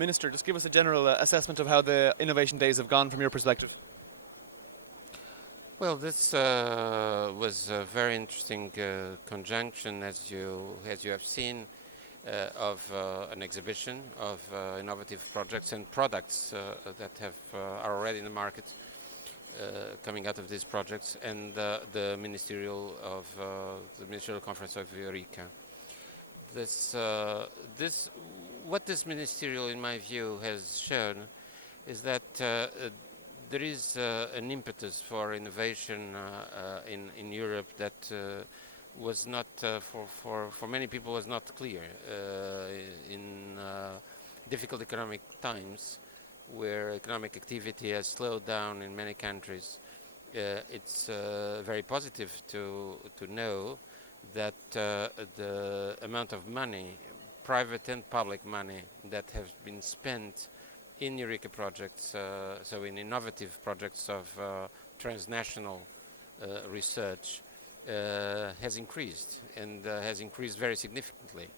Minister, just give us a general assessment of how the Innovation Days have gone from your perspective. Well, this was a very interesting conjunction, as you have seen, of an exhibition of innovative projects and products that are already in the market, coming out of these projects, and the ministerial conference of Eureka. What this ministerial, in my view, has shown is that there is an impetus for innovation in Europe that was not, for many people, was not clear in difficult economic times, where economic activity has slowed down in many countries. It's very positive to know that the amount of money, private and public money, that has been spent in Eureka projects, so in innovative projects of transnational research, has increased, and has increased very significantly.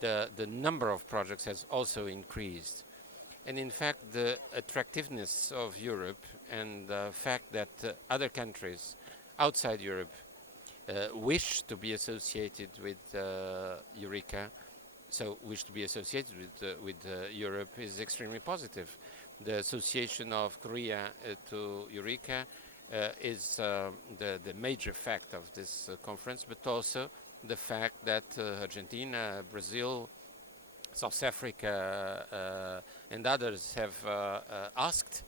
The number of projects has also increased. And in fact, the attractiveness of Europe and the fact that other countries outside Europe wish to be associated with Eureka, so wish to be associated with Europe, is extremely positive. The association of Korea to Eureka is the major fact of this conference, but also the fact that Argentina, Brazil, South Africa and others have asked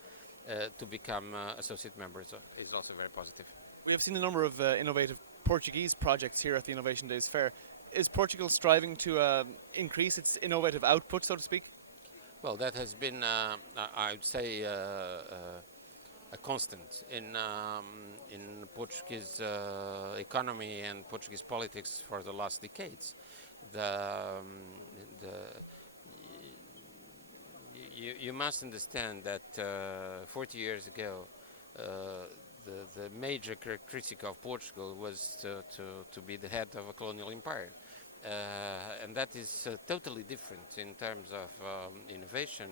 to become associate members is also very positive. We have seen a number of innovative Portuguese projects here at the Innovation Days Fair. Is Portugal striving to increase its innovative output, so to speak? Well, that has been, I would say, a constant in Portuguese economy and Portuguese politics for the last decades. You must understand that 40 years ago, the major characteristic of Portugal was to be the head of a colonial empire. And that is totally different in terms of innovation,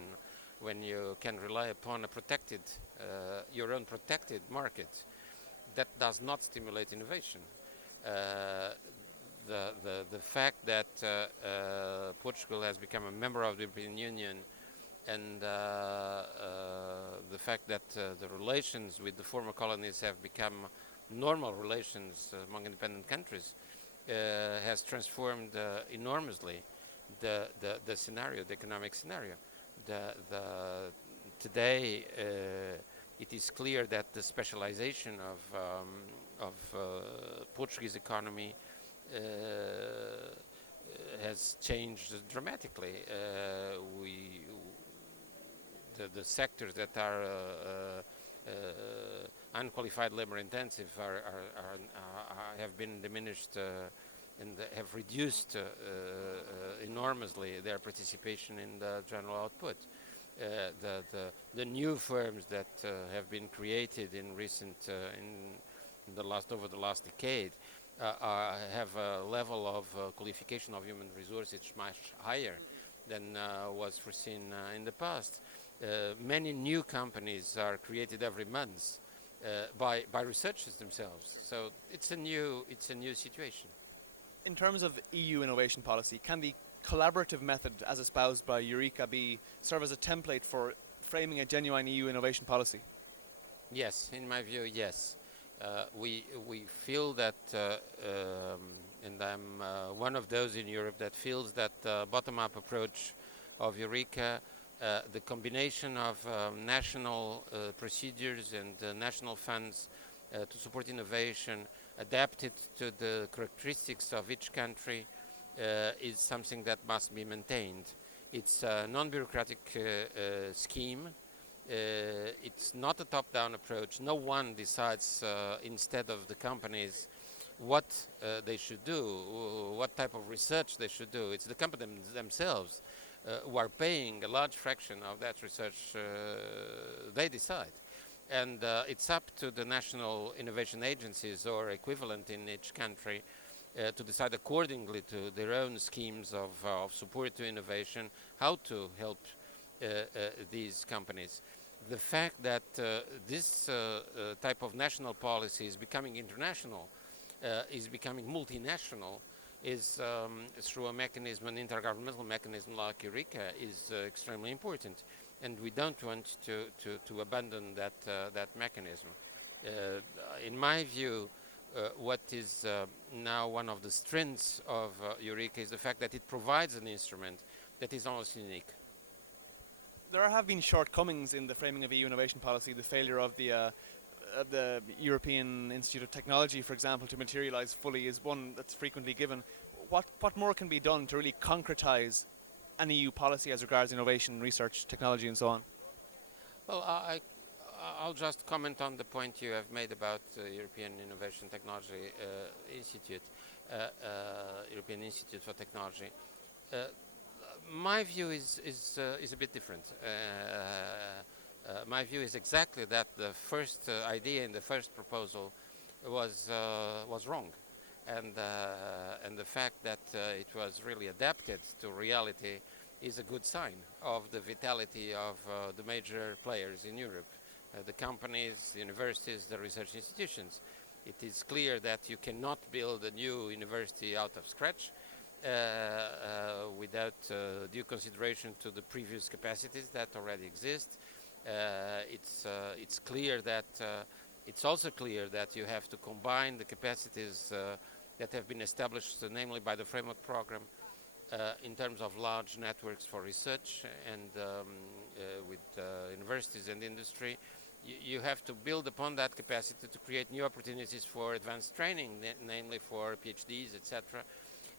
when you can rely upon a protected, your own protected market. That does not stimulate innovation. The fact that Portugal has become a member of the European Union, and the fact that the relations with the former colonies have become normal relations among independent countries has transformed enormously the scenario, the economic scenario. Today it is clear that the specialization of Portuguese economy has changed dramatically. The sectors that are unqualified labor intensive have been diminished and have reduced enormously their participation in the general output. The new firms that have been created in over the last decade have a level of qualification of human resources much higher than was foreseen in the past. Many new companies are created every month by researchers themselves. So it's a new situation. In terms of EU innovation policy, can the collaborative method as espoused by Eureka serve as a template for framing a genuine EU innovation policy? Yes, in my view, yes. We feel that, and I'm one of those in Europe that feels that bottom-up approach of Eureka, the combination of national procedures and national funds to support innovation, adapted to the characteristics of each country, is something that must be maintained. It's a non-bureaucratic scheme. It's not a top-down approach. No one decides instead of the companies what they should do, what type of research they should do. It's the companies themselves who are paying a large fraction of that research. They decide. And it's up to the national innovation agencies or equivalent in each country to decide accordingly to their own schemes of support to innovation, how to help these companies. The fact that this type of national policy is becoming international, is becoming multinational, is through a mechanism, an intergovernmental mechanism like Eureka, is extremely important, and we don't want to abandon that mechanism. In my view, what is now one of the strengths of Eureka is the fact that it provides an instrument that is almost unique. There have been shortcomings in the framing of EU innovation policy, the failure of the European Institute of Technology, for example, to materialise fully is one that's frequently given. What more can be done to really concretise an EU policy as regards innovation, research, technology and so on? Well, I'll just comment on the point you have made about European Innovation Technology Institute, European Institute for Technology. My view is a bit different. My view is exactly that the first idea in the first proposal was wrong, and the fact that it was really adapted to reality is a good sign of the vitality of the major players in Europe, the companies, the universities, the research institutions. It is clear that you cannot build a new university out of scratch without due consideration to the previous capacities that already exist. It's clear that it's also clear that you have to combine the capacities that have been established, namely by the framework program, in terms of large networks for research and with universities and industry. You have to build upon that capacity to create new opportunities for advanced training, namely for PhDs, etc.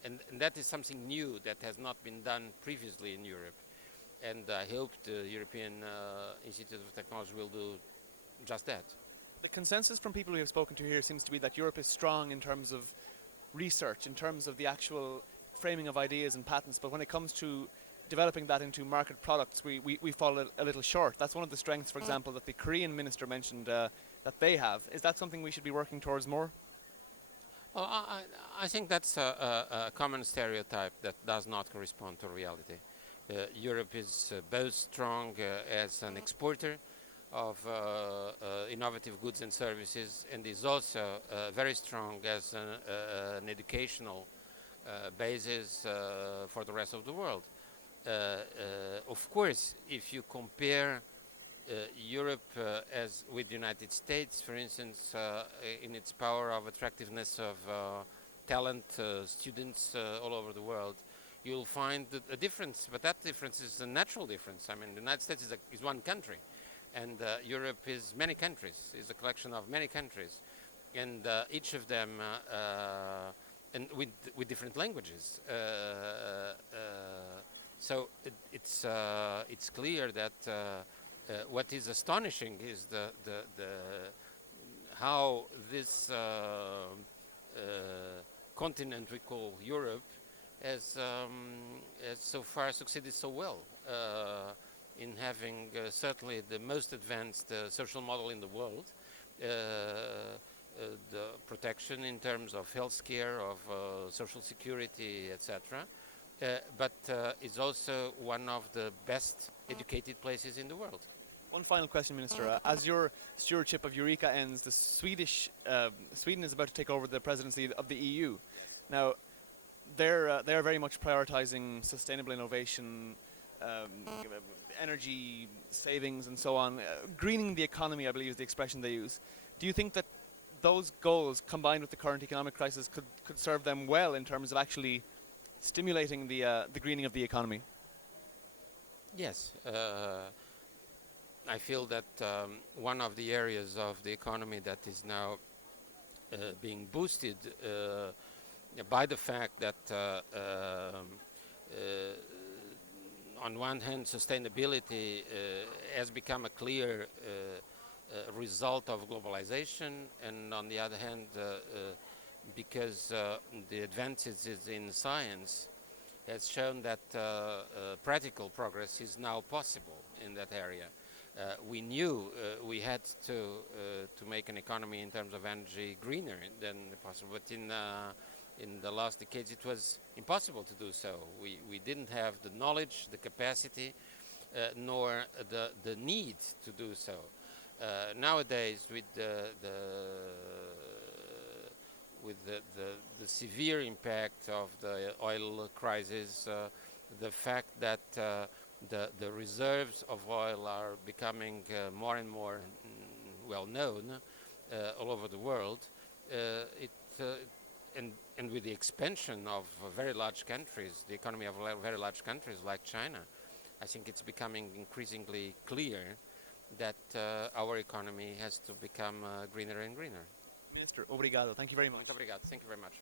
And that is something new that has not been done previously in Europe. And I hope the European Institute of Technology will do just that. The consensus from people we have spoken to here seems to be that Europe is strong in terms of research, in terms of the actual framing of ideas and patents, but when it comes to developing that into market products, we fall a little short. That's one of the strengths, for example, that the Korean minister mentioned that they have. Is that something we should be working towards more? Well, I think that's a common stereotype that does not correspond to reality. Europe is both strong as an exporter of innovative goods and services, and is also very strong as an educational basis for the rest of the world. Of course, if you compare Europe as with the United States, for instance, in its power of attractiveness of talent, students all over the world, you'll find a difference, but that difference is a natural difference. I mean, the United States is one country, and Europe is many countries, is a collection of many countries, and each of them, and with different languages. So it's clear that what is astonishing is the how this continent we call Europe has so far succeeded so well in having certainly the most advanced social model in the world, the protection in terms of healthcare, of social security, etc. But is also one of the best educated places in the world. One final question, Minister. As your stewardship of Eureka ends, the Sweden is about to take over the presidency of the EU. Now, they are very much prioritising sustainable innovation, energy savings, and so on. Greening the economy, I believe, is the expression they use. Do you think that those goals, combined with the current economic crisis, could serve them well in terms of actually stimulating the greening of the economy? Yes. I feel that one of the areas of the economy that is now being boosted by the fact that on one hand sustainability has become a clear result of globalization, and on the other hand because the advances in science has shown that practical progress is now possible in that area. We knew we had to make an economy in terms of energy greener than possible, but in the last decades it was impossible to do so. We didn't have the knowledge, the capacity, nor the need to do so. Nowadays, with the severe impact of the oil crisis, the fact that the reserves of oil are becoming more and more well known all over the world, and with the expansion of very large countries, the economy of very large countries like China, I think it's becoming increasingly clear that our economy has to become greener and greener. Minister, obrigado. Thank you very much. Muito obrigado. Thank you very much.